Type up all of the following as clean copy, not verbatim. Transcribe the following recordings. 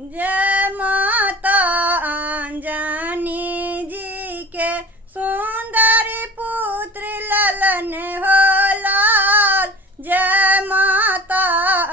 जय माता अंजनी जी के सुंदर पुत्र ललन हो लाल। जय माता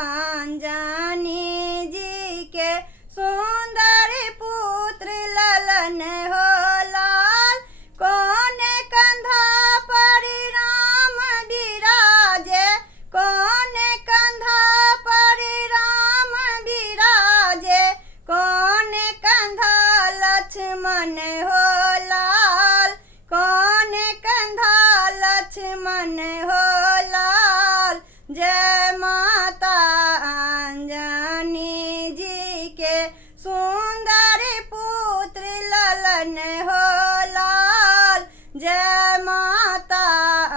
अंजनी जी के सुंदर पुत्र ललन हो लाल। कौन कंधा पर राम विराजे, कौन कंधा पर राम विराजे, कौन कंधा लक्ष्मण हो लाल, कौन कंधा लक्ष्मण हो लाल। जय माता अंजनी जी के सुंदर पुत्र ललन हो लाल। जय माता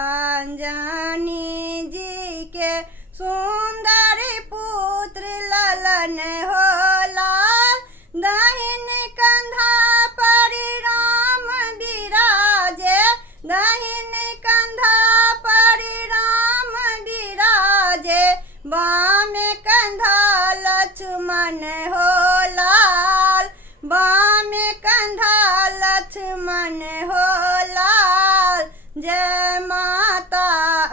अंजनी जी के सुंदर पुत्र ललन हो लाल। दाहिन कंधा पर राम विराजे, दाहिन कंधा पर राम विराजे, बाम कंधा लक्ष्मण हो लाल, बाम कंधा लक्ष्मण हो लाल। जय माता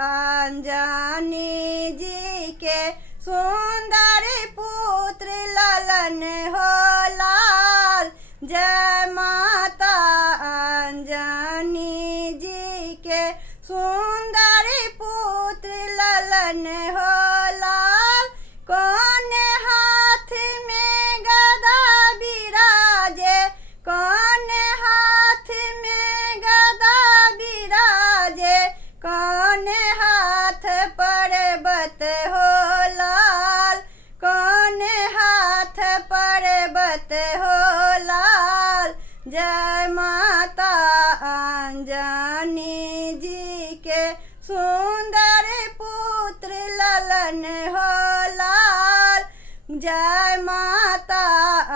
अंजनी जी के सुंदर पुत्र ललन हो लाल। जय माता अंजनी जी के सुंदर पुत्र ललन हो लाल। कौन हाथ में गदा विराजे, कौन हाथ में गदा विराजे, कौन हाथ पर्वत हो लाल, कौन हाथ पर्वत हो लाल। जय माता अंजनी जी के सुंदर पुत्र ललन हो लाल। जय माता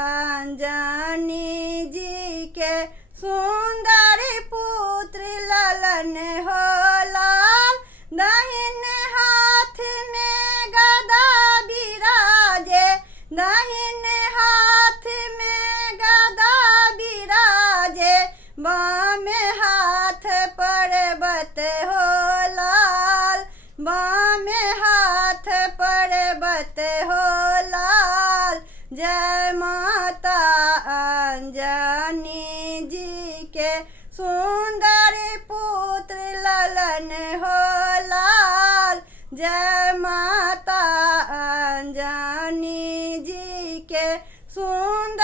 अंजनी जी के सुंदर पुत्र ललन हो लाल। दाहिन हाथ में गदा विराजे, दाहिन हाथ में गदा विराजे, बाम हाथ पर्वत हो लाल, बाम हाथ पर्वत हो लाल। जय माता अंजनी जी के सुंदर पुत्र ललन हो लाल। जय माता अंजनी जी के सुंदर